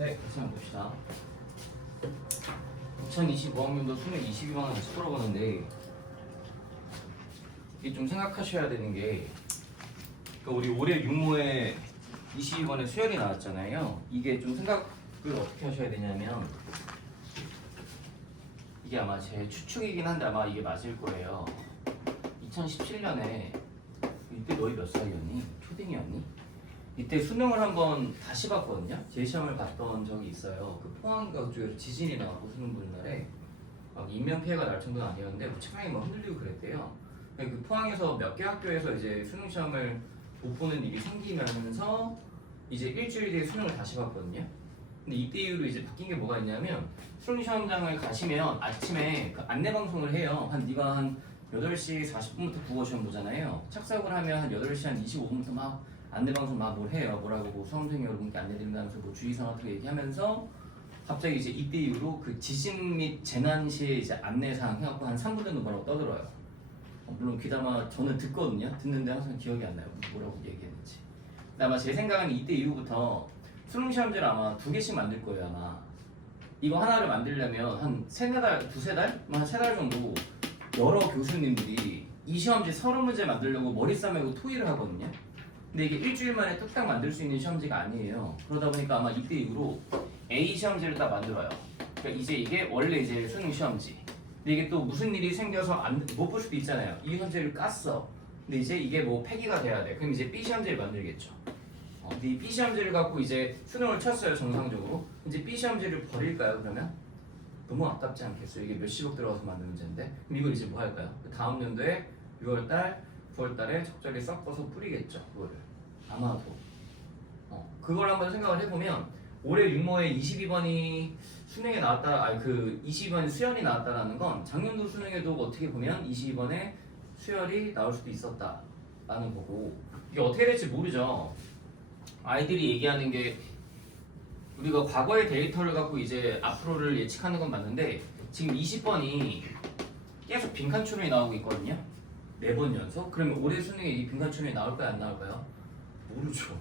네, 같이 한번 봅시다. 2025학년도 수능 22방을 같이 풀어보는데 이게 좀 생각하셔야 되는 게 그러니까 우리 올해 육모에 22번에 수열이 나왔잖아요. 이게 좀 생각을 어떻게 하셔야 되냐면 이게 아마 제 추측이긴 한데 아마 이게 맞을 거예요. 2017년에 이때 너희 몇 살이었니? 초딩이었니? 이때 수능을 한번 다시 봤거든요. 재시험을 봤던 적이 있어요. 그 포항 쪽에서 지진이 나고 수능 보는 날에 막 인명 피해가 날 정도는 아니었는데 뭐 책상이 막 흔들리고 그랬대요. 그 포항에서 몇 개 학교에서 이제 수능 시험을 못 보는 일이 생기면서 이제 일주일 뒤에 수능을 다시 봤거든요. 근데 이때 이후로 이제 바뀐 게 뭐가 있냐면 수능 시험장을 가시면 아침에 그 안내 방송을 해요. 네가 한 8시 40분부터 국어 시험 보잖아요. 착석을 하면 한 8시 한 25분부터 막 안내방송 막 뭘 해요. 뭐라고 뭐 수험생 여러분께 안내드린다면서 뭐 주의사항 같은 거 얘기하면서 갑자기 이제 이때 이후로 그 지진 및 재난 시에 이제 안내사항 해갖고 한 3분 정도 뭐라고 떠들어요. 물론 귀담아 저는 듣거든요. 듣는데 항상 기억이 안 나요. 뭐라고 얘기했는지. 근데 아마 제 생각은 이때 이후부터 수능 시험지를 아마 2개씩 만들 거예요. 아마 이거 하나를 만들려면 한 3-4달, 2-3달? 한 3달 정도 여러 교수님들이 이 시험지 30문제 만들려고 머리 싸매고 토의를 하거든요. 근데 이게 일주일 만에 뚝딱 만들 수 있는 시험지가 아니에요. 그러다 보니까 아마 이때 이후로 A 시험지를 딱 만들어요. 그러니까 이제 이게 원래 이제 수능 시험지. 근데 이게 또 무슨 일이 생겨서 못 볼 수도 있잖아요. 이 시험지를 깠어. 근데 이제 이게 뭐 폐기가 돼야 돼. 그럼 이제 B 시험지를 만들겠죠. 근데 이 B 시험지를 갖고 이제 수능을 쳤어요. 정상적으로. 이제 B 시험지를 버릴까요? 그러면? 너무 아깝지 않겠어요? 이게 몇십억 들어가서 만든 문제인데. 그럼 이걸 이제 뭐 할까요? 다음 연도에 6월달 9월달에 적절히 섞어서 뿌리겠죠. 그거를 아마도 그걸 한번 생각을 해보면 올해 육모에 22번이 수능에 나왔다, 아니 그 22번에 수연이 나왔다라는 건 작년도 수능에도 어떻게 보면 22번에 수열이 나올 수도 있었다라는 거고 이게 어떻게 될지 모르죠. 아이들이 얘기하는 게 우리가 과거의 데이터를 갖고 이제 앞으로를 예측하는 건 맞는데 지금 20번이 계속 빈칸 추론이 나오고 있거든요. 4번 연속? 그러면 올해 수능에 이 빈칸 추론이 나올까요? 안 나올까요? 모르죠.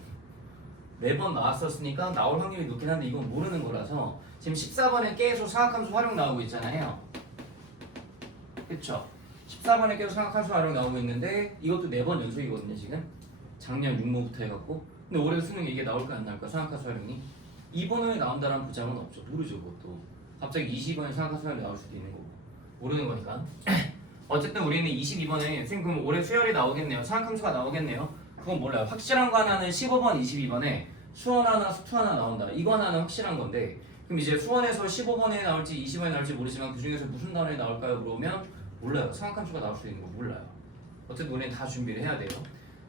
4번 나왔었으니까 나올 확률이 높긴 한데 이건 모르는 거라서 지금 14번에 계속 사각함수 활용 나오고 있잖아요. 그쵸? 14번에 계속 사각함수 활용 나오고 있는데 이것도 4번 연속이거든요 지금. 작년 6모부터 해갖고. 근데 올해 수능에 이게 나올까 안 나올까? 사각함수 활용이 2번에 나온다는 보장은 없죠. 모르죠 그것도. 갑자기 20번에 사각함수 활용이 나올 수도 있는 거고. 모르는 거니까. 어쨌든 우리는 22번에 선생님 그럼 올해 수열이 나오겠네요. 사각함수가 나오겠네요. 그건 몰라요. 확실한 거 하나는 15번, 22번에 수원 하나, 수투 하나 나온다. 이거 하나는 확실한 건데 그럼 이제 수원에서 15번에 나올지 20번에 나올지 모르지만 그 중에서 무슨 단원이 나올까요? 물어보면 몰라요. 사각함수가 나올 수 있는 거 몰라요. 어쨌든 우리는 다 준비를 해야 돼요.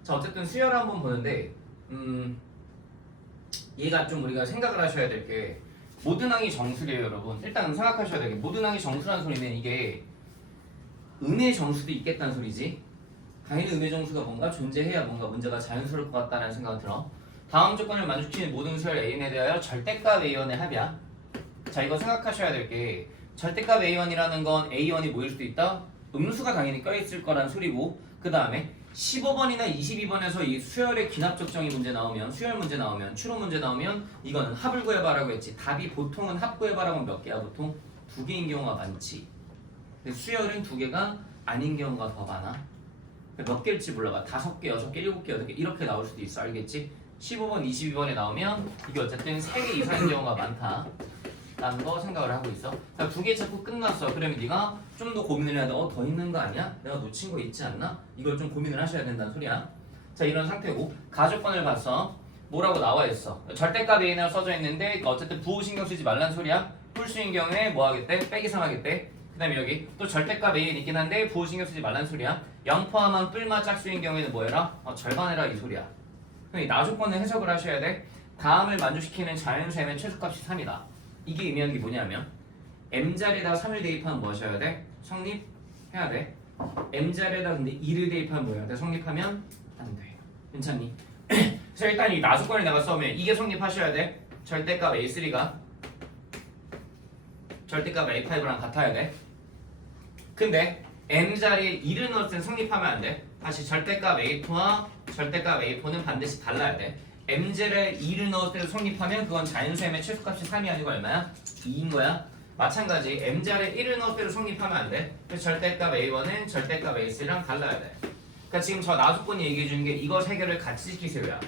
자 어쨌든 수열을 한번 보는데 얘가 좀 우리가 생각을 하셔야 될 게 모든 항이 정수래요 여러분. 일단 생각하셔야 될 게 모든 항이 정수라는 소리는 이게 음의 정수도 있겠다는 소리지. 당연히 음의 정수가 뭔가 존재해야 뭔가 문제가 자연스러울 것 같다는 생각이 들어. 다음 조건을 만족시키는 모든 수열 A에 대하여 절대값 A1의 합이야. 자 이거 생각하셔야 될 게 절대값 A1이라는 건 A1이 뭐일 수도 있다? 음수가 당연히 껴있을 거란 소리고 그 다음에 15번이나 22번에서 이 수열의 기납적정의 문제 나오면 수열 문제 나오면 추론 문제 나오면 이거는 합을 구해봐라고 했지. 답이 보통은 합 구해봐라고 하면 몇 개야? 보통 2개인 경우가 많지. 근데 수열은 2개가 아닌 경우가 더 많아. 몇 개일지 몰라봐. 5개, 6개, 7개, 8개 이렇게 나올 수도 있어. 알겠지? 15번, 22번에 나오면 이게 어쨌든 3개 이상인 경우가 많다 라는 거 생각을 하고 있어. 자, 2개 찾고 끝났어. 그러면 네가 좀 더 고민을 해야 돼. 더 있는 거 아니야? 내가 놓친 거 있지 않나? 이걸 좀 고민을 하셔야 된다는 소리야. 자 이런 상태고 가조건을 봤어. 뭐라고 나와 있어? 절대값 A나 써져 있는데 어쨌든 부호 신경 쓰지 말란 소리야. 홀수인 경우에 뭐 하겠대? 빼기 3 하겠대. 그 다음에 여기 또 절대값 A는 있긴 한데 부호 신경 쓰지 말란 소리야. 0 포함한 뿔마 짝수인 경우에는 뭐 해라? 절반해라 이 소리야. 그럼 이 나조건을 해석을 하셔야 돼. 다음을 만족시키는 자연수의 최소값이 3이다. 이게 의미하는 게 뭐냐면 M자리에다 3을 대입하면 뭐 하셔야 돼? 성립해야 돼. M자리에다 근데 2를 대입하면 뭐 해야 돼? 성립하면 안 돼. 괜찮니? 그래서 일단 이 나조건을 내가 써면 이게 성립하셔야 돼. 절대값 A3가 절대값 A5랑 같아야 돼. 근데 M자리에 1을 넣을 땐 성립하면 안 돼. 다시 절대값 A2와 절대값 A4는 반드시 달라야 돼. m제를 2를 넣을 때 성립하면 그건 자연수의 최소값이 3이 아니고 얼마야? 2인 거야. 마찬가지 m자를 1을 넣을 때로 성립하면 안 돼. 그래서 절대값 a1은 절대값 a3랑 달라야 돼. 그러니까 지금 저 나조건이 얘기해 주는 게 이거 세 개를 같이 지키세요야.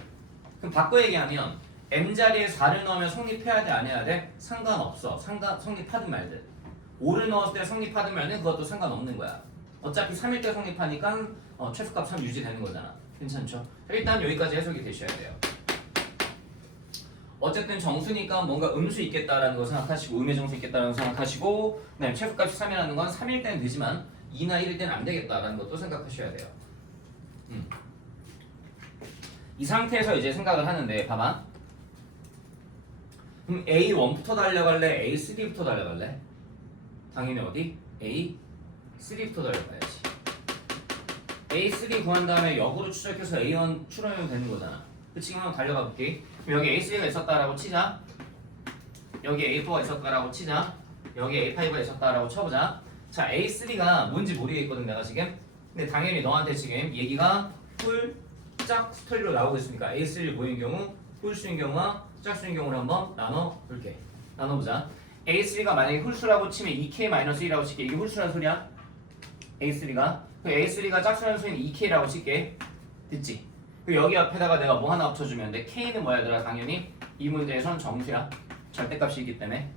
그럼 바꿔 얘기하면 m 자리에 4를 넣으면 성립해야 돼 안 해야 돼? 상관없어. 성립하든 말든. 5를 넣었을 때 성립하든 말든 그것도 상관없는 거야. 어차피 3일 때 성립하니까 최소값 3 유지되는 거잖아. 괜찮죠? 일단 여기까지 해석이 되셔야 돼요. 어쨌든 정수니까 뭔가 음수 있겠다라는 거 생각하시고 음의 정수 있겠다라는 거 생각하시고 그다음에 최소값이 3이라는 건 3일 때는 되지만 2나 1일 때는 안 되겠다라는 것도 생각하셔야 돼요. 이 상태에서 이제 생각을 하는데 봐봐. 그럼 A1부터 달려갈래? A3부터 달려갈래? 당연히 어디? A3부터 달려가야지. A3 구한 다음에 역으로 추적해서 A1 추론하면 되는 거잖아. 그치? 한번 달려가 볼게. 여기 A3가 있었다라고 치자. 여기 A4가 있었다라고 치자. 여기 A5가 있었다라고 쳐보자. 자, A3가 뭔지 모르겠거든 내가 지금. 근데 당연히 너한테 지금 얘기가 짝 스토리로 나오고 있으니까 A3를 보인 경우 홀수인 경우와 짝수인 경우를 한번 나눠볼게. 나눠보자. A3가 만약에 홀수라고 치면 2K-1이라고 칠게. 이게 홀수라는 소리야? A3가 그 A3가 짝수라는 소리는 2K라고 칠게. 됐지? 그 여기 앞에다가 내가 뭐 하나 붙여주면 돼. K는 뭐야 얘들아? 당연히 이 문제에선 정수야. 절대값이 있기 때문에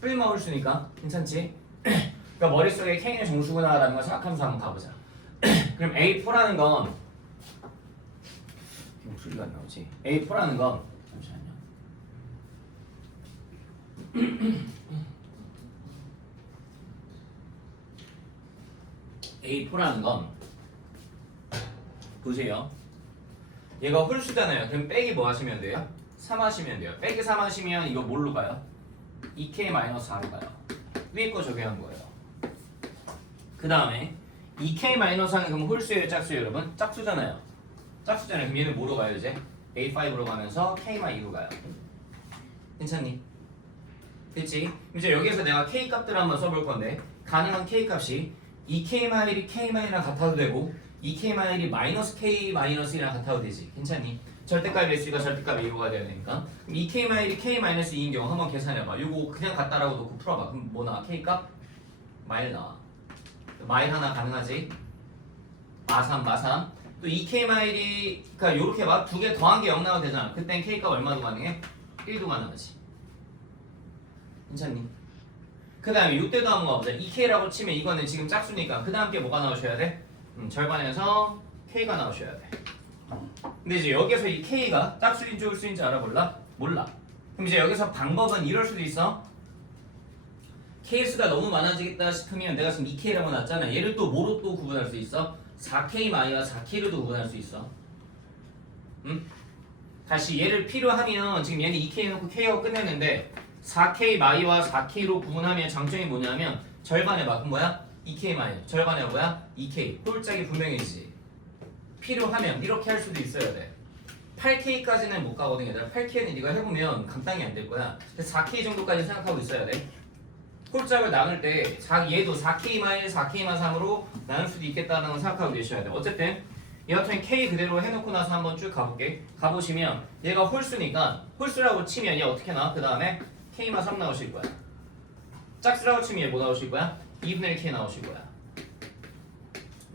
뿔마 홀수니까 괜찮지? 그러니까 머릿속에 K는 정수구나 라는 걸 생각하면서 한번 가보자. 그럼 A4라는 건 목소리가 안 나오지? A4라는 건 잠시만요. A4라는 건 보세요. 얘가 홀수잖아요. 그럼 빼기 뭐 하시면 돼요? 3 하시면 돼요. 빼기 3 하시면 이거 뭘로 가요? 2K-4로 가요. 위에 거 적용한 거예요. 그 다음에 2K-4는 그럼 홀수예요? 짝수예요? 여러분? 짝수잖아요. 짝수잖아요. 그럼 얘는 뭐로 가요 이제? A5로 가면서 K-2로 가요. 괜찮니? 됐지? 이제 여기에서 내가 K 값들을 한번 써볼 건데 가능한 K 값이 2K-1이 K-1이랑 같아도 되고 2K-1이 마이너스 K-1이랑 같아도 되지. 괜찮니? 절대값 S가 절대값 A가 돼야 되니까. 그럼 2K-1이 K-2인 경우 한번 계산해봐. 요거 그냥 같다라고 놓고 풀어봐. 그럼 뭐 나와? K 값? 마일 나와. 마일 하나 가능하지? 마삼. 또 2K-1이 그러니까 요렇게 막 두 개 더한 게 0 나와도 되잖아. 그땐 K 값 얼마도 가능해? 1도 가능하지. 괜찮니? 그 다음에 이때도 한번 가보자. 2K라고 치면 이거는 지금 짝수니까 그 다음 게 뭐가 나오셔야 돼? 절반에서 K가 나오셔야 돼. 근데 이제 여기서 이 K가 짝수인지 홀수인지 알아볼라? 몰라. 그럼 이제 여기서 방법은 이럴 수도 있어. K수가 너무 많아지겠다 싶으면 내가 지금 2K라고 놨잖아. 얘를 또 뭐로 또 구분할 수 있어? 4K-4K로도 구분할 수 있어. 응? 다시 얘를 필요하면 지금 얘는 2K 놓고 K하고 끝냈는데 4K-4K와 4K로 구분하면 장점이 뭐냐면 절반의 막은 뭐야? 2K-. 절반의 뭐야? 2K. 홀짝이 분명해지지. 필요하면 이렇게 할 수도 있어야 돼. 8K까지는 못 가거든 얘들아. 8K는 네가 해보면 감당이 안 될 거야. 4K 정도까지 생각하고 있어야 돼. 홀짝을 나눌 때 얘도 4K-1, 4K-3으로 나눌 수도 있겠다는 걸 생각하고 계셔야 돼. 어쨌든 얘 같은 경우는 K 그대로 해놓고 나서 한번 쭉 가볼게. 가보시면 얘가 홀수니까 홀수라고 치면 얘 어떻게 나와? 그 다음에 K만 3 나오실 거야. 짝수라고 치면 얘 뭐 나오실 거야? 2분의 1K 나오실 거야.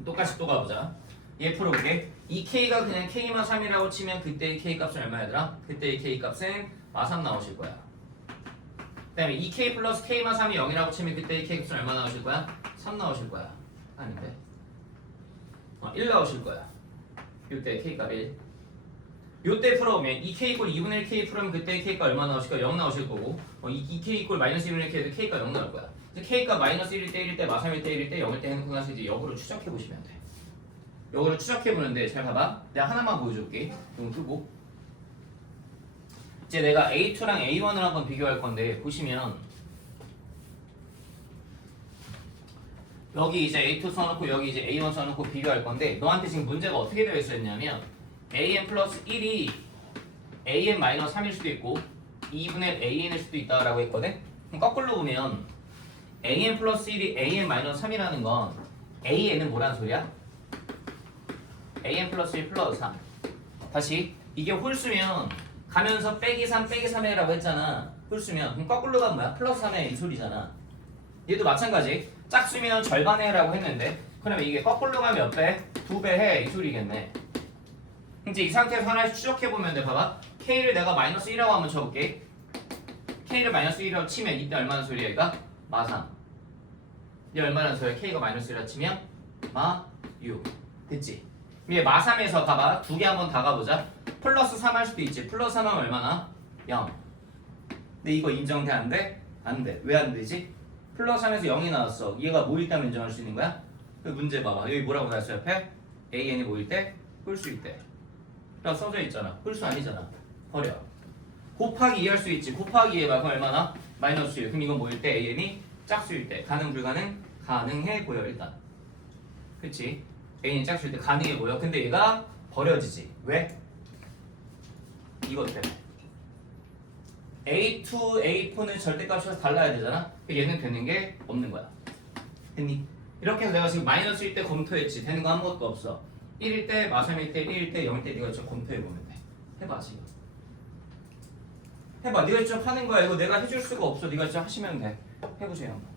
똑같이 또 가보자. 얘 풀어볼게. 이 K가 그냥 K만 3이라고 치면 그때의 K 값은 얼마 얘들아? 그때의 K 값은 마3 나오실 거야. 그 다음에 2K 플러스 K만 3이 0이라고 치면 그때의 K 값은 얼마 나오실 거야? 3 나오실 거야. 아닌데 1 나오실 거야. 이때 K 값 1. 요때 풀어보면 2K 이꼴 2분의 1K 풀으면 그때 K가 얼마 나오실 거야? 0 나오실 거고 2K 이꼴 마이너스 1분의 1K도 K가 0 나올 거야. K가 마이너스 1일 때 1일 때 마3일 때 1일 때 0일 때 해놓고 나서 이제 역으로 추적해 보시면 돼. 역으로 추적해 보는데 잘 봐봐. 내가 하나만 보여줄게. 이거 끄고 이제 내가 A2랑 A1을 한번 비교할 건데 보시면 여기 이제 A2 써놓고 여기 이제 A1 써놓고 비교할 건데 너한테 지금 문제가 어떻게 되어 있었냐면 AN 플러스 1이 AN 마이너스 3일 수도 있고 2분의 AN일 수도 있다라고 했거든? 그럼 거꾸로 보면 AN 플러스 1이 AN 마이너스 3이라는 건 AN은 뭐라는 소리야? AN 플러스 1 플러스 3 다시 이게 홀수면 가면서 빼기 3 빼기 3이라고 했잖아. 홀수면 그럼 거꾸로 가면 뭐야? 플러스 3의 이 소리잖아. 얘도 마찬가지. 짝수면 절반의 해라고 했는데 그러면 이게 거꾸로 가면 몇 배? 2배 해 이 소리겠네. 이제 이 상태에서 하나씩 추적해보면 돼. 봐봐. K를 내가 마이너스 1이라고 한번 쳐볼게. K를 마이너스 1이라고 치면 이때 얼마나 소리야 얘가? 마3. 얘 얼마나 소리야? K가 마이너스 1이라고 치면 마6. 됐지? 얘 마3에서 봐봐. 두 개 한번 다 가보자. 플러스 3 할 수도 있지. 플러스 3 하면 얼마나? 0. 근데 이거 인정돼? 안 돼? 안 돼. 왜 안 되지? 플러스 3에서 0이 나왔어. 얘가 뭐일 때면 인정할 수 있는 거야? 그 문제 봐봐. 여기 뭐라고 나왔어 옆에? AN이 뭐일 때? 홀수일 때. 라고 써져 있잖아. 홀수 아니잖아. 버려. 곱하기 2 할 수 있지. 곱하기 2 해봐. 그럼 얼마나? 마이너스 1. 그럼 이건 뭐일 때? AN이 짝수일 때. 가능 불가능? 가능해 보여 일단. 그치? AN이 짝수일 때 가능해 보여. 근데 얘가 버려지지. 왜? 이것 때문에. A2, A4는 절대값이라서 달라야 되잖아. 얘는 되는 게 없는 거야. 됐니? 이렇게 해서 내가 지금 마이너스일 때 검토했지. 되는 거 아무것도 없어. 1일 때, 마3일 때, 1일 때, 0일 때 네가 직접 검토해보면 돼. 해봐 지금. 해봐. 네가 직접 하는 거야. 이거 내가 해줄 수가 없어. 네가 직접 하시면 돼. 해보세요 한번.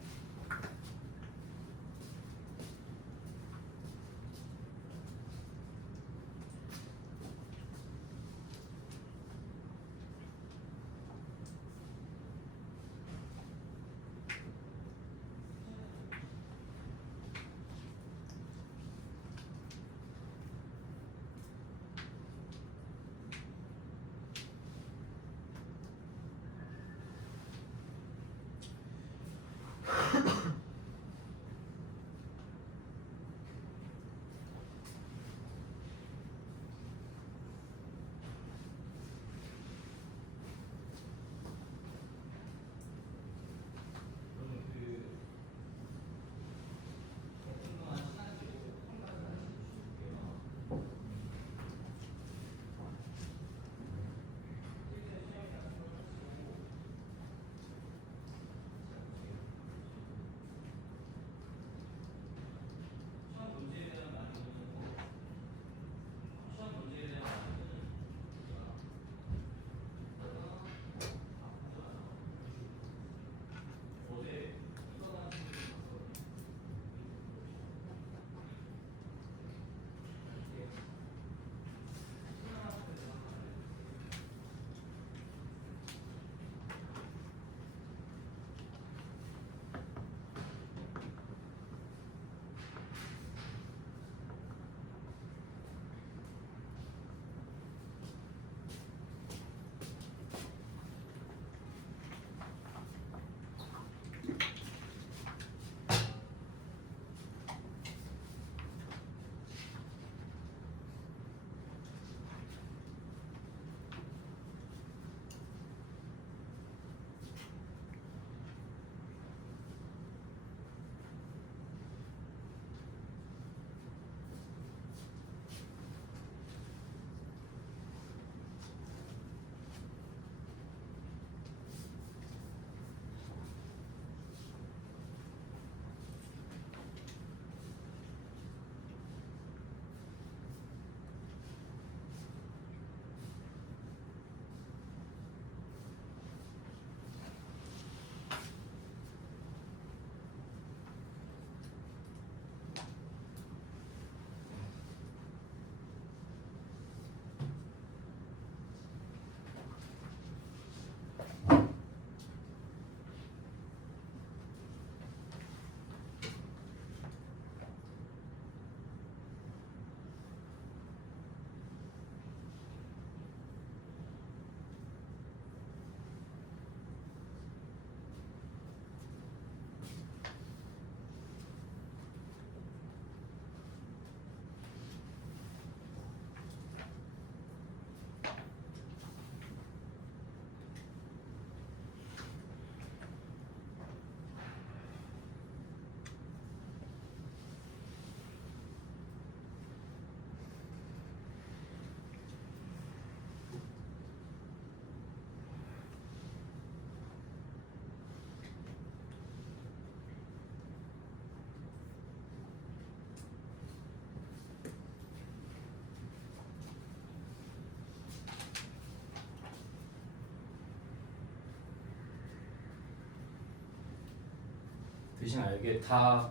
되시나요? 이게 다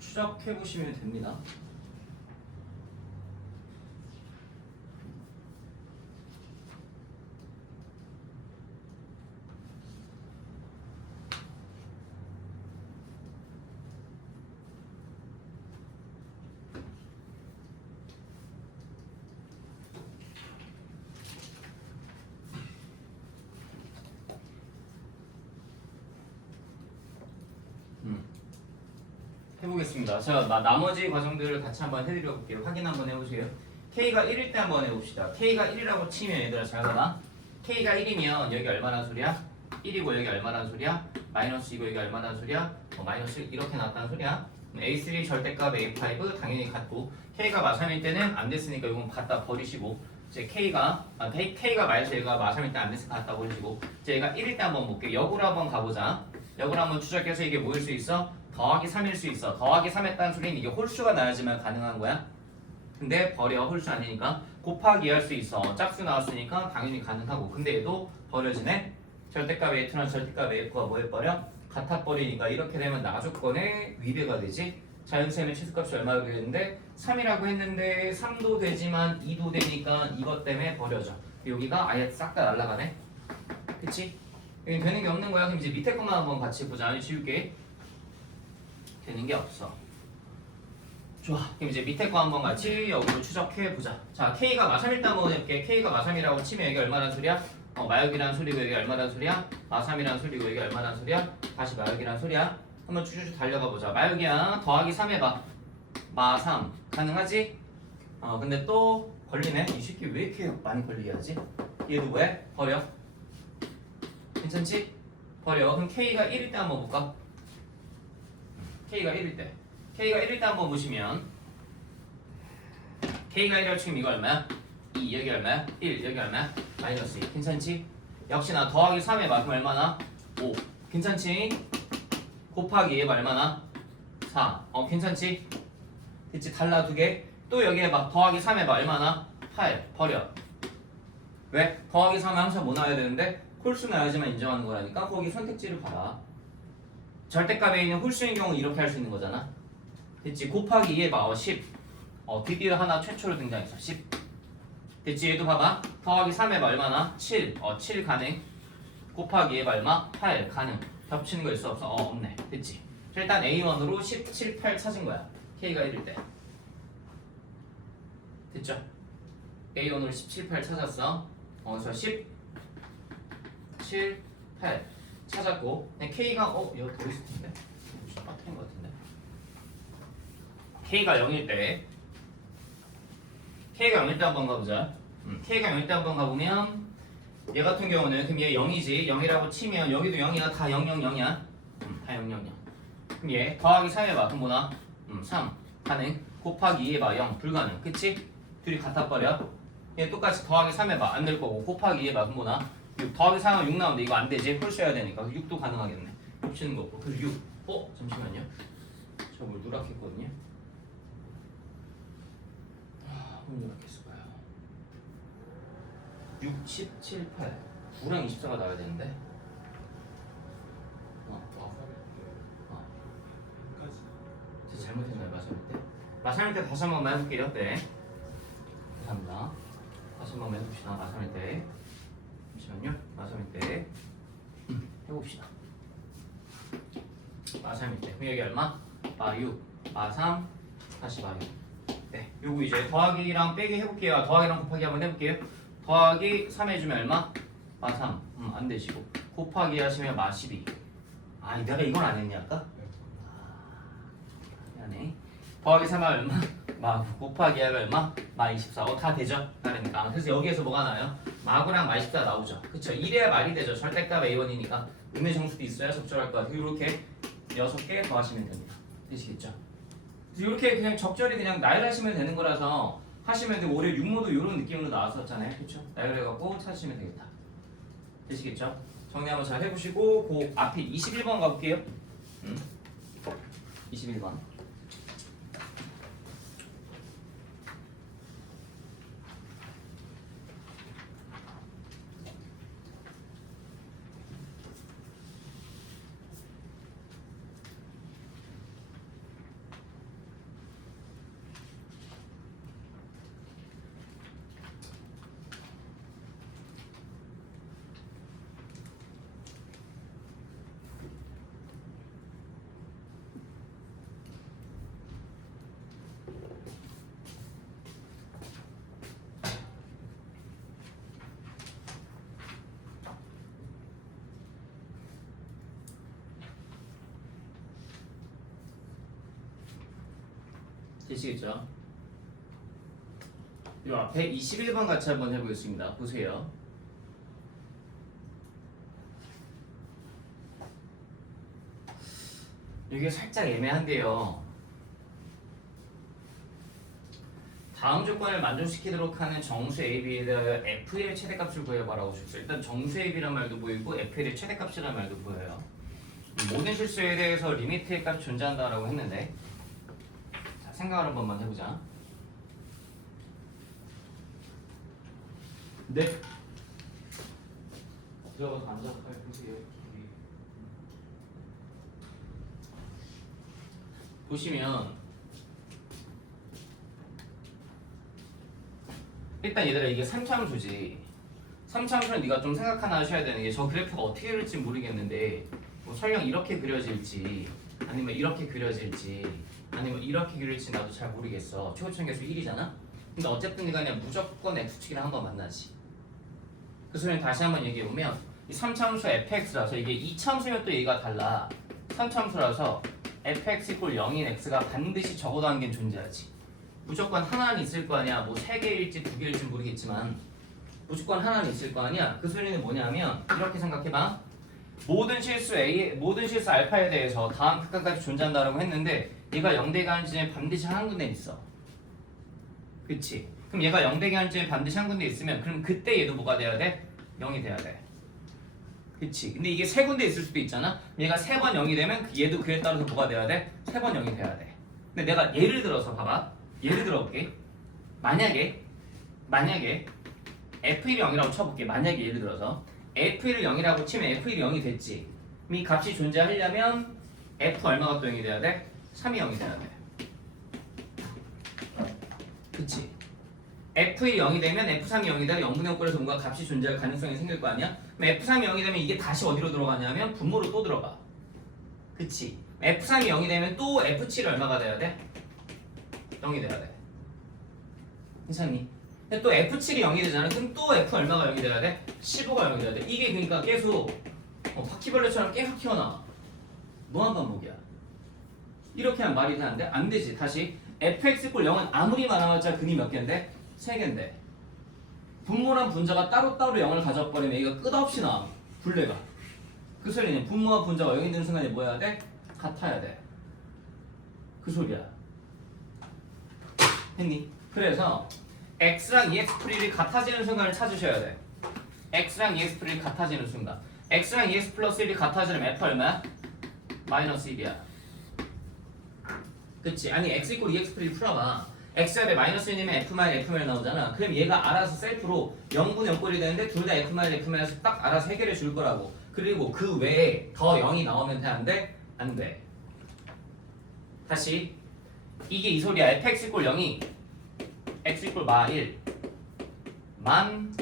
추적해 보시면 됩니다. 해보겠습니다. 자, 나머지 과정들을 같이 한번 해드려 볼게요. 확인 한번 해보세요. K가 1일 때 한번 해봅시다. K가 1이라고 치면 얘들아 잘 봐라. K가 1이면 여기 얼마나 소리야? 1이고 여기 얼마나 소리야? 마이너스 2고 여기 얼마나 소리야? 마이너스 이렇게 나왔다는 소리야. A3 절대값 A5 당연히 같고 K가 마삼일 때는 안 됐으니까 이건 갖다 버리시고 이제 K가 마이너스 얘가 마삼일 때 안 됐으니까 갖다 버리시고 이제 얘가 1일 때 한번 볼게요. 역으로 한번 가보자. 역으로 한번 추적해서 이게 뭐일 수 있어? 더하기 3일 수 있어. 더하기 3 했다는 소리는 이게 홀수가 나야지만 가능한 거야. 근데 버려. 홀수 아니니까 곱하기 할 수 있어. 짝수 나왔으니까 당연히 가능하고 근데 얘도 버려지네. 절대값 A2랑 절대값 A4가 뭐 해버려? 같아 버리니까 이렇게 되면 나조건의 위배가 되지. 자연수의 최소값이 얼마가 되는데 3이라고 했는데 3도 되지만 2도 되니까 이것 때문에 버려져. 여기가 아예 싹 다 날아가네. 그치? 여기 되는 게 없는 거야. 그럼 이제 밑에 것만 한번 같이 보자. 지울게. 되는 게 없어. 좋아. 그럼 이제 밑에 거 한번 같이 여기로 추적해 보자. 자, K가 마삼일 때 한번 해볼게. K가 마삼이라고 치면 여기 얼마나 소리야? 마역이란 소리고 여기 얼마나 소리야? 마삼이란 소리고 여기 얼마나 소리야? 다시 마역이란 소리야? 한번 쭉쭉 달려가 보자. 마역이야. 더하기 3 해봐. 마3 가능하지? 근데 또 걸리네. 이 새끼 왜 이렇게 많이 걸리게 하지? 얘도 왜? 버려. 괜찮지? 버려. 그럼 K가 1일 때 한번 볼까? K가 1일 때. K가 1일 때 한번 보시면 K가 1이라고 치면 이거 얼마야? 2 여기 얼마야? 1 여기 얼마야? 마이너스 2 괜찮지? 역시나 더하기 3 해봐. 그럼 얼마나? 5 괜찮지? 곱하기 해봐 얼마나? 4 괜찮지? 됐지? 달라 두 개. 또 여기 해봐. 더하기 3 해봐 얼마나? 8 버려. 왜? 더하기 3은 항상 뭐 나와야 되는데? 홀수 나와야지만 인정하는 거라니까 거기 선택지를 봐라. 절대값에 있는 홀수인 경우 이렇게 할 수 있는 거잖아. 됐지? 곱하기 2 해봐. 10 드디어 하나 최초로 등장했어. 10 됐지? 얘도 봐봐. 더하기 3 해봐 얼마나? 7 7 가능. 곱하기 해봐 얼마? 8 가능. 겹치는 거 있어 없어? 없네. 됐지? 일단 A1으로 17, 8 찾은 거야. K가 1일 때. 됐죠? A1으로 17, 8 찾았어. 그래서 10, 7, 8 찾았고 K가 여기 더 있을 텐데. 빠트린 것 같은데. K가 0일 때 K가 0일 때 한번 가보자. K가 0일 때 한번 가보면 얘 같은 경우는 그럼 얘 0이지. 0이라고 치면 여기도 0이야. 다 0, 0, 0이야. 다 0, 0, 0. 그럼 얘 더하기 3 해봐. 그럼 뭐나? 3 가능. 곱하기 2 해봐. 0 불가능. 그치? 둘이 같아 버려. 얘 똑같이 더하기 3 해봐. 안 될 거고 곱하기 2 해봐. 그럼 뭐나? 6 더하기 3하면 6 나오는데 이거 안 되지. 홀수해야 되니까 6도 가능하겠네. 겹치는 거 없고. 그래서 6 잠시만요. 저 뭘 누락했거든요. 뭘 누락했을까요? 6, 10, 7, 8 9랑 24가 나와야 되는데 제가 잘못했나요? 마삼일 때 다시 한번 해볼게요. 네 감사합니다. 다시 한번 해봅시다. 마삼일 때 잠시만요. 마삼일 때 해봅시다. 마3일 때. 그럼 여기 얼마? 마6, 마3, 다시 마6. 네, 요거 이제 더하기랑 빼기 해볼게요. 더하기랑 곱하기 한번 해볼게요. 더하기 3 해주면 얼마? 마3. 안 되시고. 곱하기 하시면 마12. 내가 이건 안 했냐 아까? 미안해. 더하기 3은 얼마? 마9 곱하기 하가 얼마? 마24. 다 되죠? 그러니까. 그래서 여기에서 뭐가 나와요? 마9랑 마24 나오죠. 그쵸? 이래야 말이 되죠. 절대값 A1이니까. 음의 정수도 있어야 적절할 것 같아요. 이렇게 6개 더하시면 됩니다. 되시겠죠? 이렇게 그냥 적절히 그냥 나열하시면 되는 거라서 하시면 되고 올해 6모도 이런 느낌으로 나왔었잖아요. 그렇죠? 나열해갖고 찾으시면 되겠다. 되시겠죠? 정리 한번 잘 해보시고 그 앞에 21번 가볼게요. 21번. 되시겠죠? 이 앞에 21번 같이 한번 해보겠습니다. 보세요. 이게 살짝 애매한데요. 다음 조건을 만족시키도록 하는 정수 AB에 대하여 F1의 최대값을 구해봐라고 주셨어요. 일단 정수 AB란 말도 보이고 F1의 최대값이란 말도 보여요. 모든 실수에 대해서 리미트의 값이 존재한다라고 했는데, 자, 생각을 한 번만 해보자. 네. 들어가서 앉아서 빨리 보세요. 보시면 일단 얘들아 이게 3차함수지. 3차함수는 네가 좀 생각 하나 하셔야 되는 게 저 그래프가 어떻게 그릴지 모르겠는데 뭐 설령 이렇게 그려질지 아니면 이렇게 그려질지 아니면 이렇게 그릴지 나도 잘 모르겠어. 최고점 계수 1이잖아. 근데 어쨌든 간에 무조건 X축이랑 한번 만나지. 그 소리는 다시 한번 얘기해보면 이 3차함수 fx라서 이게 2차함수면 또 얘기가 달라. 3차함수라서 fx = 0인 x가 반드시 적어도 한 개는 존재하지. 무조건 하나는 있을 거 아니야. 뭐 3개일지 2개일지 모르겠지만 무조건 하나는 있을 거 아니야. 그 소리는 뭐냐면 이렇게 생각해봐. 모든 실수 알파에 대해서 다음 극한까지 존재한다라고 했는데 얘가 0대가 하는 지점에 반드시 한 군데 있어. 그치? 그럼 얘가 0대가 하는 지점에 반드시 한 군데 있으면 그럼 그때 얘도 뭐가 돼야 돼? 0이 돼야 돼. 그치? 근데 이게 세 군데 있을 수도 있잖아. 얘가 3번 0이 되면 얘도 그에 따라서 뭐가 돼야 돼? 3번 0이 돼야 돼. 근데 내가 예를 들어서 봐봐. 예를 들어 볼게. 만약에 F1이 0이라고 쳐볼게. 만약에 예를 들어서 F1을 0이라고 치면 F1이 0이 됐지. 그럼 이 값이 존재하려면 F 얼마가 또 0이 돼야 돼? 3이 0이 돼야 돼. 그치? F1이 0이 되면 F3이 0이 되면 0분의 0꼴에서 뭔가 값이 존재할 가능성이 생길 거 아니야? 그럼 F3이 0이 되면 이게 다시 어디로 들어가냐면 분모로 또 들어가. 그치? F3이 0이 되면 또 F7이 얼마가 돼야 돼? 0이 돼야 돼. 괜찮니? 근데 또 F7이 0이 되잖아. 그럼 또 F 얼마가 0이 돼야 돼? 15가 0이 돼야 돼. 이게 그러니까 계속 바퀴벌레처럼 계속 튀어나와. 무한 반복이야. 이렇게 하면 말이 되는데 안 되지. 다시 fx = 0은 아무리 많아봤자 근이 몇 개인데? 3개인데 분모랑 분자가 따로따로 0을 가져버리면 얘가 끝없이 나와. 분례가. 그 소리는 분모와 분자가 0이 되는 순간에 뭐 해야 돼? 같아야 돼. 그 소리야. 했니? 그래서 x랑 EX+1이 같아지는 순간을 찾으셔야 돼. x랑 EX+1이 같아지는 순간. x랑 EX 플러스 1이 같아지면 f 얼마야? 마이너스 1이야. 그치? 아니 x = EX+1 풀어봐. x에 마이너스 1이면 f-f 나오잖아. 그럼 얘가 알아서 셀프로 0분의 0꼴이 되는데 둘 다 f-f에서 딱 알아서 해결해 줄 거라고. 그리고 그 외에 더 0이 나오면 돼? 안 돼? 안 돼. 다시 이게 이 소리야. fx = 0이 x = 마1 만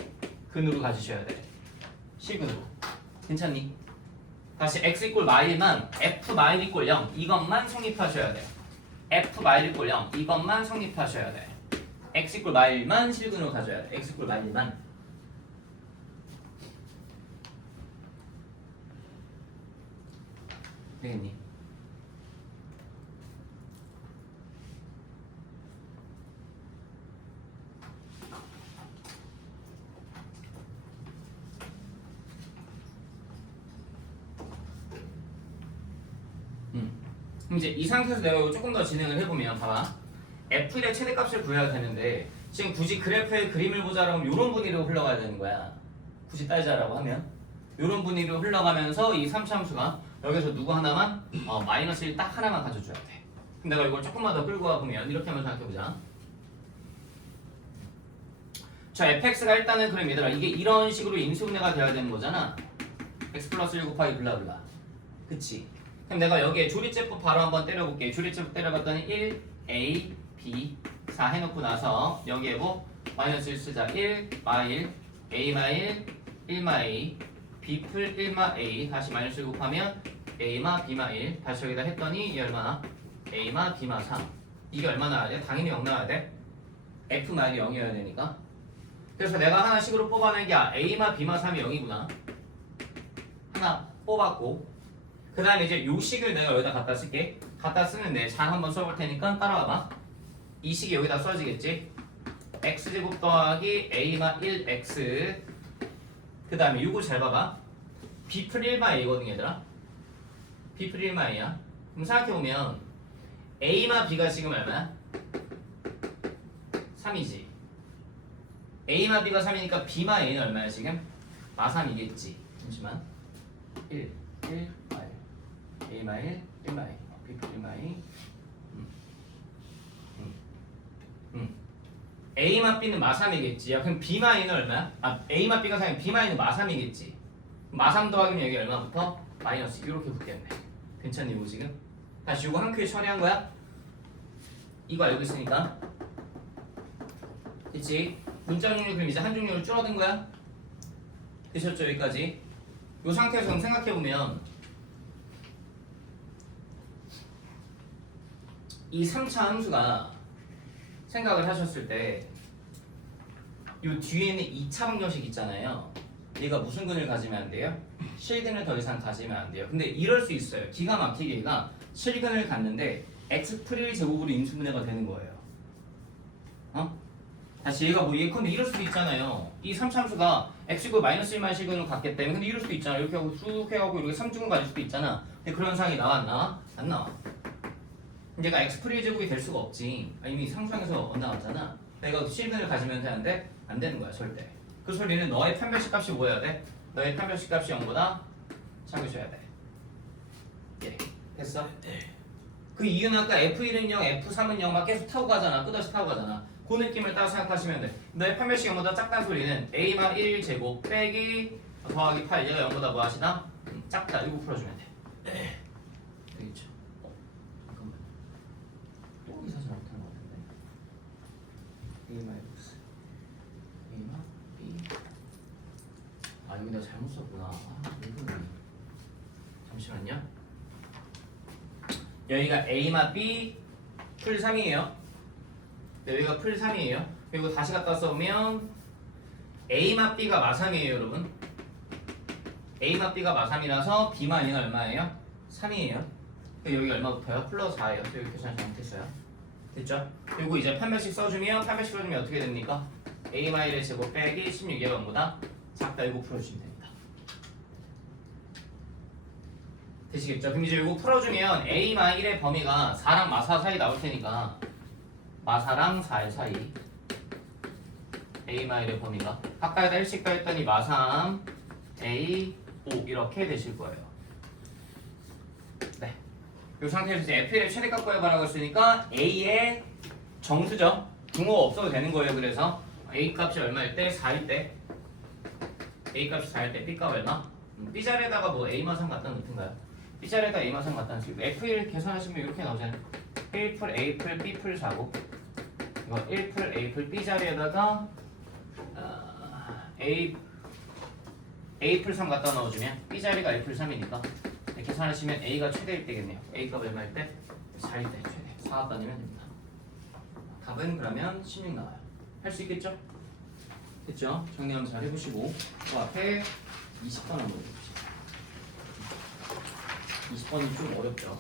근으로 가지셔야 돼. 실근으로. 괜찮니? 다시 x = 마1만 f-1 = 0 이것만 성립하셔야 돼. f-1 = 0 이것만 성립하셔야 돼. x = 마1만 실근으로 가져야 돼. x = 마1만. 되겠니? 그럼 이제 이 상태에서 내가 이거 조금 더 진행을 해보면 봐봐. F1의 최대값을 구해야 되는데 지금 굳이 그래프의 그림을 보자라면 이런 분위기로 흘러가야 되는 거야. 굳이 따지자라고 하면 이런 분위기로 흘러가면서 이 3차함수가 여기서 누구 하나만 마이너스 1 딱 하나만 가져줘야 돼. 그럼 내가 이걸 조금만 더 끌고 가보면 이렇게 한번 생각해보자. 자, fx가 일단은 그럼 얘들아 이게 이런 식으로 인수분해가 돼야 되는 거잖아. x 플러스 1 곱하기 블라블라. 그치? 그럼 내가 여기에 조리제법 바로 한번 때려볼게. 조리제법 때려봤더니 1, a, b, 4 해놓고 나서 여기에 뭐 마이너스 1 쓰자. 1, 마1, a, 마1, 1, 마2, b 풀 1, 마2 다시 마이너스 1 곱하면 a, 마, b, 마1 다시 여기다 했더니 이 얼마나? a, 마, b, 마3 이게 얼마 나와야 돼? 당연히 0 나와야 돼. f 마일이 0이어야 되니까. 그래서 내가 하나 식으로 뽑아낸 게 a, 마, b, 마, 3이 0이구나. 하나 뽑았고 그 다음에 이제 요 식을 내가 여기다 갖다 쓸게. 갖다 쓰는데 잘 한번 써볼 테니까 따라와봐. 이 식이 여기다 써지겠지? x제곱 더하기 a마 1x 그 다음에 요거 잘 봐봐. b풀 1마 a거든 얘들아. b풀 1마 a야. 그럼 생각해보면 a마 b가 지금 얼마야? 3이지. a마 b가 3이니까 b마 a는 얼마야 지금? 마 3이겠지. 잠시만. 1, 1, 마 1 a마 1, 1마 a b풀 1마 a a마 b는 마 3이겠지. 야 그럼 b마 a는 얼마야? 아 a마 b가 3이면 b마 a는 마 3이겠지. 마 3 더하기는 여기 얼마부터? 마이너스 이렇게 붙겠네. 괜찮니 이거 지금? 다시 이거 한 큐에 처리한 거야? 이거 알고 있으니까 됐지? 문자 종류 그럼 이제 한 종류로 줄어든 거야? 되셨죠 여기까지? 이 상태에서 그럼 생각해보면 이 3차 함수가 생각을 하셨을 때 이 뒤에는 2차 방정식 있잖아요. 얘가 무슨 근을 가지면 안 돼요? 실근을 더 이상 가지면 안 돼요. 근데 이럴 수 있어요. 기가 막히게 얘가 실근을 갖는데 x 풀1 제곱으로 인수분해가 되는 거예요. 어? 다시 얘가 뭐 예컨대 이럴 수도 있잖아요. 이 3참수가 x고 마이너스 1만 실근을 갖기 때문에 근데 이럴 수도 있잖아. 이렇게 하고 쭉 해가고 이렇게 3중을 가질 수도 있잖아. 근데 그런 현상이 나와 안 나와? 안 나와. 얘가 x 풀1 제곱이 될 수가 없지. 이미 상수항에서 나왔잖아. 내가 실근을 가지면 되는데 안 되는 거야 절대. 그 소리는 너의 판별식 값이 뭐여야 돼? 너의 판별식 값이 0보다 작으셔야 돼. 예, 됐어? 그 이유는 아까 F1은 0, F3은 0 막 계속 타고 가잖아. 끝없이 타고 가잖아. 그 느낌을 따라 생각하시면 돼. 너의 판별식 0보다 작다는 소리는 A만 1제곱 빼기 더하기 8 얘가 0보다 뭐 하시나? 작다. 이거 풀어주면 돼. 되겠죠? 잠깐만. 또 이 사진 못하는 것 같은데. A만 X A만 B 아 여기 내가 잘못 썼구나. 이거는 잠시만요. 여기가 A마 B 풀 3이에요. 여기가 풀 3이에요. 그리고 다시 갖다 써보면 A마 B가 마 3이에요 여러분. A마 B가 마 3이라서 B마 A는 얼마예요? 3이에요. 여기 얼마부터요? 플러스 4예요. 여기 계산 잘못했어요. 됐죠? 그리고 이제 판별식 써주면 어떻게 됩니까? A마 1의 제곱 빼기 16의 0보다 작다. 이거 풀어주시면 됩니다. 되시겠죠? 그럼 이제 이거 풀어주면 A마 1의 범위가 4랑 마 4 사이 나올 테니까 마 4랑 4의 사이 A마 1의 범위가 아까에다 1씩 더했더니 마 3, A, 5 이렇게 되실 거예요. 네. 이 상태에서 이제 F1의 최대값 구해봐라고 했으니까 A의 정수죠. 분모가 없어도 되는 거예요. 그래서 A 값이 얼마일 때? 4일 때 A 값이 4일 때 B 값 얼마? B 자리에다가 뭐 A만 3 갖다 놓든가요? B 자리에다 A만 3 갖다 놓으시고 F1 계산하시면 이렇게 나오잖아요. 1풀 A풀 B풀 4고 이거 1풀 A풀 B 자리에다가 A풀 3 갖다 넣어주면 B 자리가 A풀 3이니까 계산하시면 A가 최대일 때겠네요. A 값 얼마일 때? 4일 때 최대 4 갖다 내면 됩니다. 답은 그러면 16 나와요. 할 수 있겠죠? 됐죠? 정리 한번 잘 해보시고 그 앞에 20번 한번 해봅시다. 20번이 좀 어렵죠?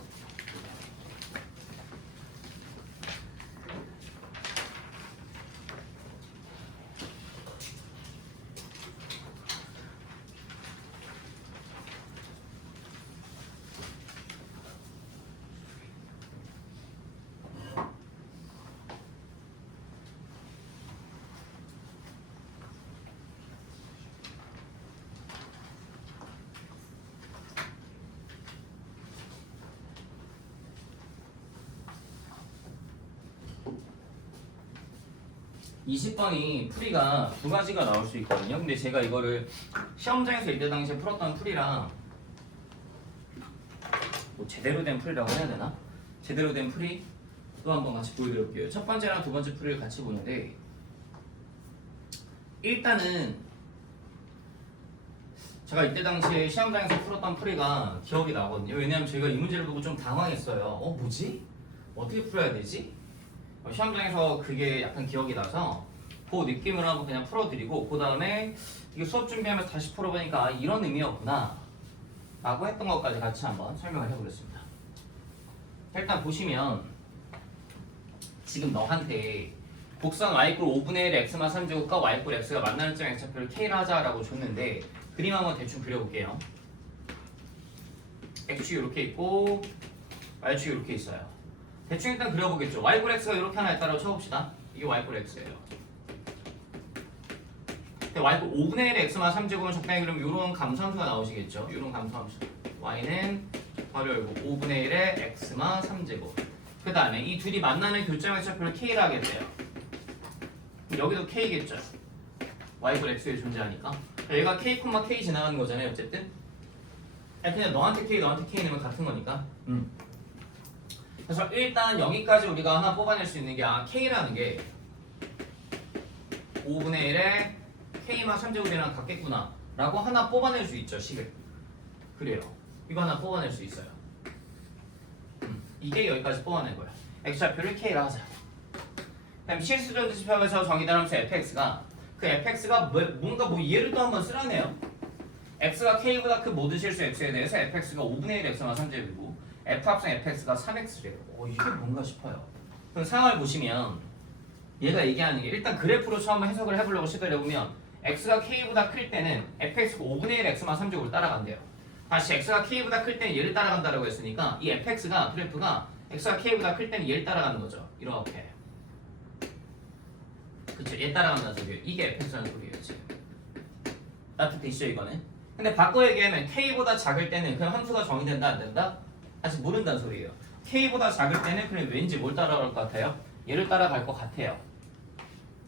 이십 번이 풀이가 두 가지가 나올 수 있거든요. 근데 제가 이거를 시험장에서 이때 당시에 풀었던 풀이랑 뭐 제대로 된 풀이라고 해야 되나? 제대로 된 풀이 또 한번 같이 보여드릴게요. 첫 번째랑 두 번째 풀이를 같이 보는데 일단은 제가 이때 당시에 시험장에서 풀었던 풀이가 기억이 나거든요. 왜냐면 저희가 이 문제를 보고 좀 당황했어요. 뭐지? 어떻게 풀어야 되지? 시험장에서 그게 약간 기억이 나서 그 느낌을 한번 그냥 풀어드리고 그 다음에 이게 수업 준비하면서 다시 풀어보니까 이런 의미였구나 라고 했던 것까지 같이 한번 설명을 해보겠습니다. 일단 보시면 지금 너한테 곡선 y=5분의 1 x만 3제곱과 y= x가 만나는 점 x좌표를 k라 하자라고 줬는데 그림 한번 대충 그려볼게요. x축이 이렇게 있고 y축이 이렇게 있어요. 대충 일단 그려보겠죠. y= x가 이렇게 하나 있다고 쳐봅시다. 이게 y= x예요. y= 5분의 1 x만 3제곱은 적당히 그러면 이런 감소함수가 나오시겠죠. 이런 감소함수. y는 괄호 열고 5분의 1에 x만 3제곱. 그 다음에 이 둘이 만나는 교점 x좌표를 k라 하겠대요. 여기도 k겠죠. y= x에 존재하니까. 얘가 k, k 지나가는 거잖아요. 어쨌든. 그냥 너한테 k, 너한테 k 넣으면 같은 거니까. 그래서 일단 여기까지 우리가 하나 뽑아낼 수 있는 게 k라는 게 5분의 1에 k만 3제곱이랑 같겠구나 라고 하나 뽑아낼 수 있죠. 식을. 그래요. 이거 하나 뽑아낼 수 있어요. 이게 여기까지 뽑아낸 거야. x좌표를 k라 하자. 그다음 실수적 지표에서 정의다람수 fx가 그 fx가 뭔가 이해를 또 한번 쓰라네요. x가 k보다 큰 모든 실수 x에 대해서 fx가 5분의 1 x만 3제곱이고 f 합성 fx가 3x래요. 이게 뭔가 싶어요. 그럼 상황을 보시면 얘가 얘기하는 게 일단 그래프로 처음 해석을 해보려고 시도를 해보면 x가 k보다 클 때는 fx가 5분의 1 x만 3제곱을 따라간대요. 다시 x가 k보다 클 때는 얘를 따라간다라고 했으니까 이 fx가 그래프가 x가 k보다 클 때는 얘를 따라가는 거죠. 이렇게. 그쵸? 얘 따라간다는 소리예요. 이게 fx라는 소리예요. 지금. 납득되시죠 이거는? 근데 바꿔 얘기하면 k보다 작을 때는 그냥 함수가 정의된다 안 된다? 아직 모른다는 소리예요. k보다 작을 때는 그럼 왠지 뭘 따라갈 것 같아요? 얘를 따라갈 것 같아요.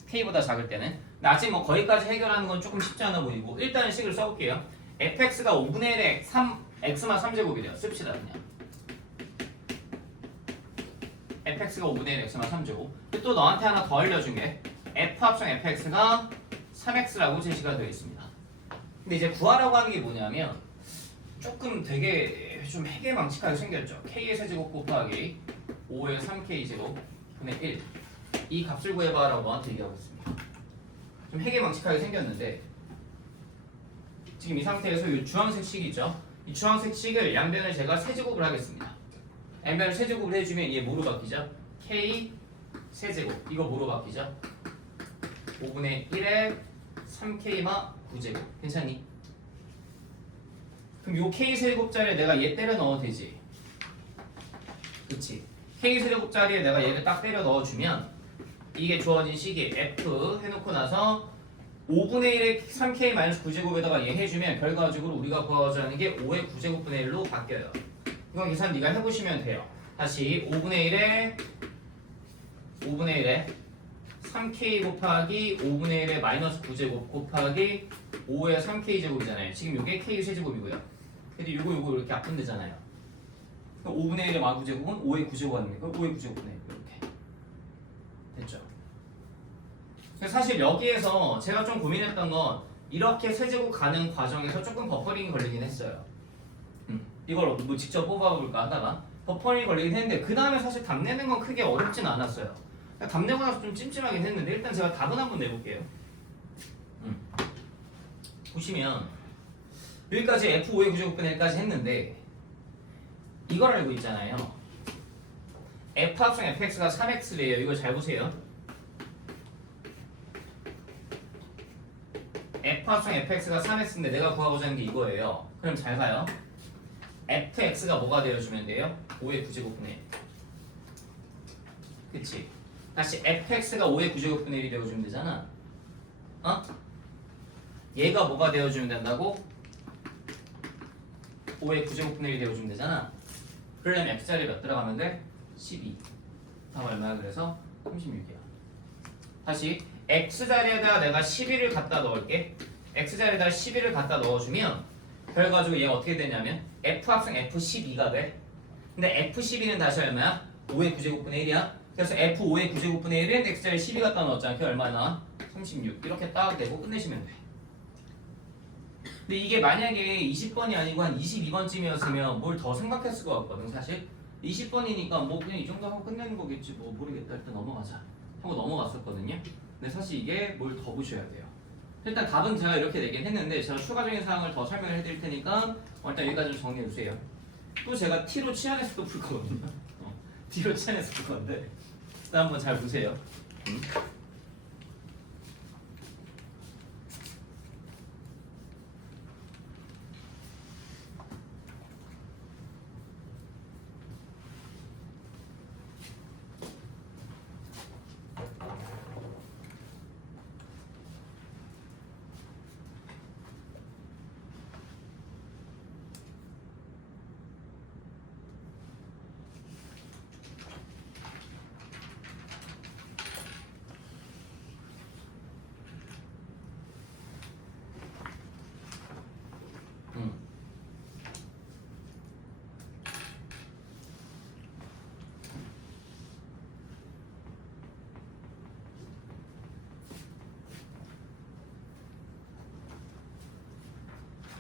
k보다 작을 때는. 근데 아직 거기까지 해결하는 건 조금 쉽지 않아 보이고 일단은 식을 써볼게요. fx가 5분의 1에 x만 3제곱이래요. 씁시다 그냥. fx가 5분의 1 x만 3제곱. 또 너한테 하나 더 알려준 게 f 합성 fx가 3x라고 제시가 되어 있습니다. 근데 이제 구하라고 하는 게 뭐냐면 조금 되게 좀 해괴망측하게 생겼죠. k의 세제곱 곱하기 5의 3k 제곱 분의 1 이 값을 구해봐 라고 너한테 얘기하고 있습니다. 좀 해괴망측하게 생겼는데 지금 이 상태에서 이 주황색 식이 있죠. 이 주황색 식을 양변을 제가 세제곱을 하겠습니다. 양변을 세제곱을 해주면 얘 뭐로 바뀌죠? k 세제곱 이거 뭐로 바뀌죠? 5분의 1에 3k마 9제곱 괜찮니? 그럼 요 k 세제곱자리에 내가 얘 때려 넣어도 되지. 그치? k 세제곱자리에 내가 얘를 딱 때려 넣어주면 이게 주어진 식이 f 해놓고 나서 5분의 1에 3k 9제곱에다가 얘 해주면 결과적으로 우리가 구하고자 하는 게 5의 9제곱분의 1로 바뀌어요. 이건 계산 네가 해보시면 돼요. 다시 5분의 1에 3k 곱하기 5분의 1에 마이너스 9제곱 곱하기 5의 3k 제곱이잖아요. 지금 이게 k 세제곱이고요. 근데 요거 이렇게 앞분되잖아요. 5분의 1의 마 9제곱은 5의 9제곱 하는 거예요. 5의 9제곱분의 1 이렇게 됐죠. 사실 여기에서 제가 좀 고민했던 건 이렇게 세제곱 가는 과정에서 조금 버퍼링이 걸리긴 했어요. 이걸 직접 뽑아볼까 하다가 버퍼링이 걸리긴 했는데 그 다음에 사실 답 내는 건 크게 어렵진 않았어요. 답 내고 나서 좀 찜찜하긴 했는데 일단 제가 답은 한번 내볼게요. 보시면 여기까지 F5의 9제곱분의 1까지 했는데 이걸 알고 있잖아요. F 합성 fx가 3x래요. 이거 잘 보세요. F 합성 fx가 3x인데 내가 구하고자 하는 게 이거예요. 그럼 잘 봐요. fx가 뭐가 되어주면 돼요? 5의 9제곱분의 1. 그치? 다시 fx가 5의 9제곱분의 1이 되어주면 되잖아. 얘가 뭐가 되어주면 된다고? 5의 9제곱분의 1이 되어주면 되잖아. 그러려면 x자리에 몇 들어가면 돼? 12. 답 얼마야? 그래서 36이야. 다시 x자리에다 내가 11을 갖다 넣을게. x자리에다 11을 갖다 넣어주면 결과적으로 얘가 어떻게 되냐면 f 합성 f12가 돼. 근데 f12는 다시 얼마야? 5의 9제곱분의 1이야. 그래서 f5의 9제곱분의 1은 x자리에 12 갖다 넣었잖아. 그게 얼마나? 36. 이렇게 딱 내고 끝내시면 돼. 근데 이게 만약에 20번이 아니고 한 22번쯤이었으면 뭘 더 생각했을 것 같거든 사실. 20번이니까 뭐 그냥 이 정도 하고 끝내는 거겠지 뭐 모르겠다 일단 넘어가자 하고 넘어갔었거든요. 근데 사실 이게 뭘 더 보셔야 돼요. 일단 답은 제가 이렇게 내긴 했는데 제가 추가적인 사항을 더 설명을 해드릴 테니까 일단 여기까지 좀 정리해 주세요. 또 제가 t로 치환해서도 풀 거거든요. t로 치환해서 풀 건데 일단 한번 잘 보세요.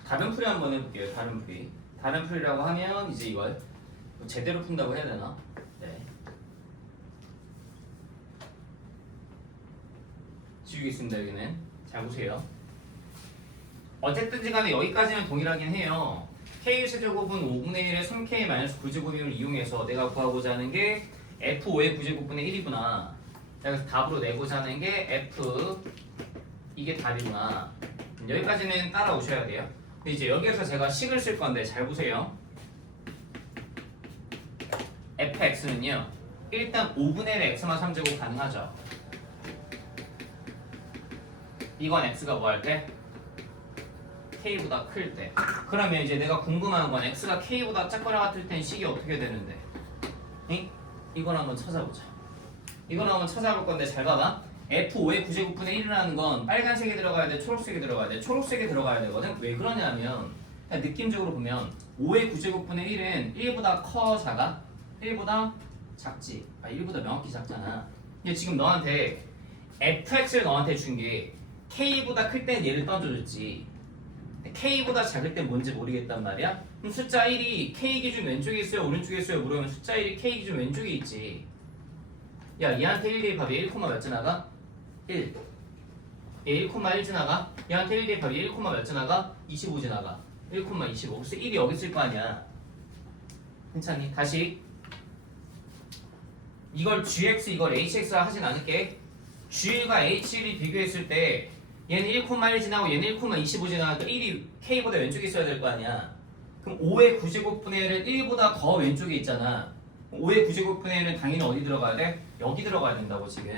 다른 풀이 한번 해볼게요. 다른 풀이. 다른 풀이라고 하면 이제 이걸 제대로 푼다고 해야 되나? 네. 지우겠습니다. 여기는. 잘 보세요. 어쨌든지 간에 여기까지는 동일하긴 해요. K세제곱은 5분의 1의 3K-9제곱을 이용해서 내가 구하고자 하는 게 F5의 9제곱분의 1이구나. 그래서 답으로 내고자 하는 게 F 이게 답이구나. 여기까지는 따라오셔야 돼요. 근데 이제 여기에서 제가 식을 쓸 건데 잘 보세요. fx는요. 일단 5분의 1 x만 3제곱 가능하죠. 이건 x가 뭐 할 때? k보다 클 때. 그러면 이제 내가 궁금한 건 x가 k보다 작거나 같을 땐 식이 어떻게 되는데? 응? 이걸 한번 찾아보자. 이걸 한번 찾아볼 건데 잘 봐봐. F5의 9제곱분의 1이라는 건 빨간색이 들어가야 돼, 초록색이 들어가야 돼, 초록색이 들어가야 되거든. 왜 그러냐면 그냥 느낌적으로 보면 5의 9제곱분의 1은 1보다 커, 작아? 1보다 작지. 1보다 명확히 작잖아. 근데 지금 너한테 fx를 너한테 준 게 k보다 클 때는 얘를 던져줬지. k보다 작을 땐 뭔지 모르겠단 말이야. 그럼 숫자 1이 k 기준 왼쪽에 있어요, 오른쪽에 있어요 물으면 숫자 1이 k 기준 왼쪽에 있지. 야, 얘한테 1 대입하면 1, 몇 지나가? 1. 얘 1,1 지나가? 얘한테 1 대입하면 1, 몇 지나가? 25 지나가. 1,25. 그래서 1이 여기 있을 거 아니야. 괜찮니? 다시. 이걸 gx, 이걸 hx라 하진 않을게. g가 h를 비교했을 때 얘는 1,1 지나고 얘는 1,25 지나가니까 1이 k보다 왼쪽에 있어야 될 거 아니야. 그럼 5의 9제곱분의 1은 1보다 더 왼쪽에 있잖아. 5의 9제곱분의 1은 당연히 어디 들어가야 돼? 여기 들어가야 된다고 지금.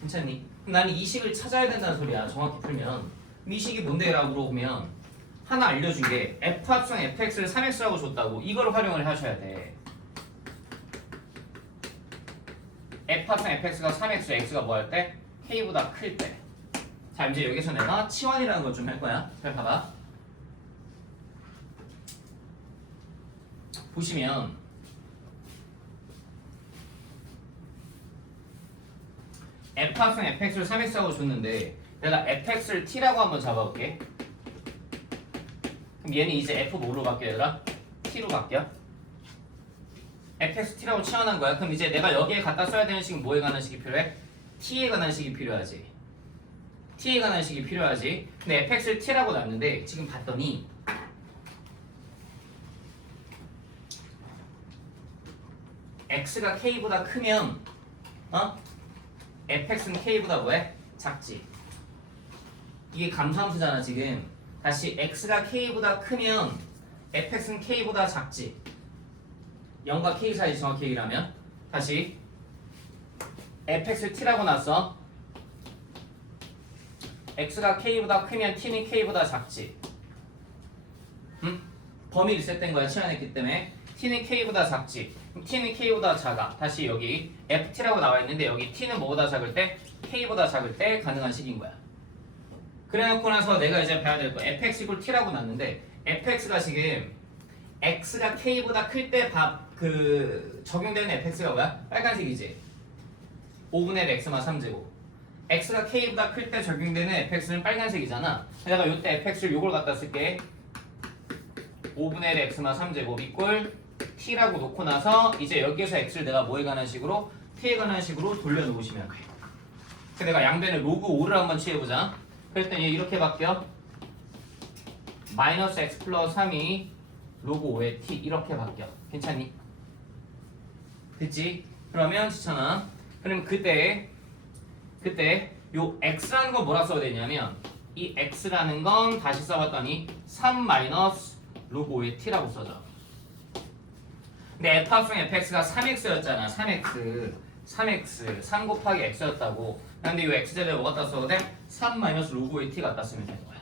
괜찮니? 그럼 나는 이 식을 찾아야 된다는 소리야. 정확히 풀면. 이 식이 뭔데? 라고 물어보면 하나 알려준 게 f 합성 fx를 3x라고 줬다고. 이걸 활용을 하셔야 돼. f 합성 fx가 3x, x가 뭐 할 때? k보다 클 때. 자, 이제 여기서 내가 치환이라는 걸 좀 할 거야. 잘 봐봐. 보시면 f 합성 fx를 3x라고 줬는데 내가 fx를 t라고 한번 잡아볼게. 그럼 얘는 이제 f 뭐로 바뀌어 얘들아? t로 바뀌어. fx t라고 치환한 거야. 그럼 이제 내가 여기에 갖다 써야 되는 식은 뭐에 관한 식이 필요해? t에 관한 식이 필요하지. t에 관한 식이 필요하지. 근데 fx를 t라고 놨는데 지금 봤더니 x가 k보다 크면 fx는 k보다 뭐해? 작지. 이게 감소함수잖아 지금. 다시 x가 k보다 크면 fx는 k보다 작지. 0과 k 사이 정확히 얘기를 하면. 다시 fx를 t라고 놨어. x가 k보다 크면 t는 k보다 작지. 응? 범위 리셋된 거야. 치환했기 때문에. t는 k보다 작지. t는 k보다 작아. 다시 여기 ft라고 나와 있는데 여기 t는 뭐보다 작을 때? k보다 작을 때 가능한 식인 거야. 그래놓고 나서 내가 이제 봐야 될 거 fx 이퀄 t라고 놨는데 fx가 지금 x가 k보다 클 때 적용되는 fx가 뭐야? 빨간색이지. 5분의 1 x만 3제곱. x가 k보다 클 때 적용되는 fx는 빨간색이잖아. 내가 이때 fx를 요걸 갖다 쓸게. 5분의 1 x만 3제곱 이꼴 t라고 놓고 나서 이제 여기에서 x를 내가 뭐에 관한 식으로? t에 관한 식으로 돌려놓으시면 돼. 그래서 내가 양변에 로그 5를 한번 취해보자. 그랬더니 이렇게 바뀌어. 마이너스 x 플러스 3이 로그 5의 t 이렇게 바뀌어. 괜찮니? 됐지? 그러면 지천아, 그럼 그때 요 x라는 건 뭐라 써야 되냐면 이 x라는 건 다시 써봤더니 3 마이너스 로그 5의 t라고 써져. 근데 f 합성 fx가 3x였잖아. 3x 3 곱하기 x였다고. 근데 이 x제곱에 뭐 갖다 써도 돼? 3 마이너스 로그 5의 t 갖다 쓰면 되는 거야.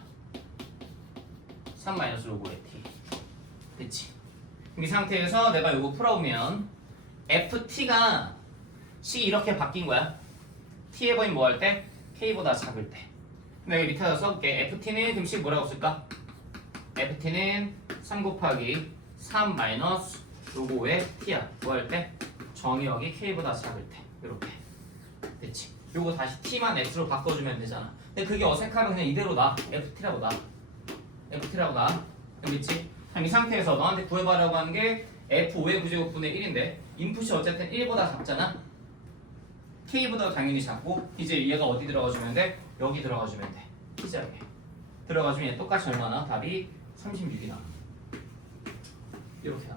3 마이너스 로그 5의 t. 됐지? 이 상태에서 내가 이거 풀어보면 ft가 c 이렇게 바뀐 거야. t의 범위 뭐 할 때? k보다 작을 때. 내가 밑에다 써볼게. ft는 그럼 c 뭐라고 쓸까? ft는 3 곱하기 3 마이너스 로그 5의 t야. 뭐 할 때? 정의역이 k보다 작을 때. 이렇게. 됐지? 요거 다시 t만 x로 바꿔주면 되잖아. 근데 그게 어색하면 그냥 이대로 놔. ft라고 놔. ft라고 놔. 여기 있지? 그럼 이 상태에서 너한테 구해봐라고 하는 게 f5의 부제곱분의 1인데 인풋이 어쨌든 1보다 작잖아. k보다 당연히 작고 이제 얘가 어디 들어가주면 돼? 여기 들어가주면 돼. t자리에 들어가주면 얘 똑같이 얼마나? 답이 36이 나와. 이렇게 나와.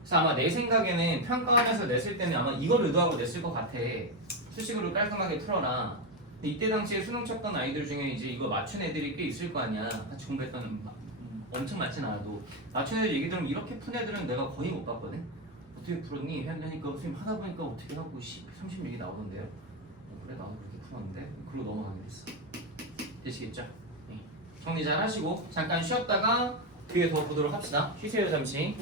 그래서 아마 내 생각에는 평가하면서 냈을 때는 아마 이걸 의도하고 냈을 것 같아. 수식으로 깔끔하게 풀어라. 근데 이때 당시에 수능 쳤던 아이들 중에 이제 이거 맞춘 애들이 꽤 있을 거 아니야. 같이 공부했던 엄청 많진 않아도 맞춘 애들 얘기 들으면 이렇게 푼 애들은 내가 거의 못 봤거든. 어떻게 풀었니? 하니까 선생님 하다 보니까 어떻게 하고 36이 나오던데요. 그래 나도 그렇게 풀었는데 글로 넘어가게 됐어. 되시겠죠? 네. 정리 잘 하시고 잠깐 쉬었다가 뒤에 더 보도록 합시다. 쉬세요 잠시.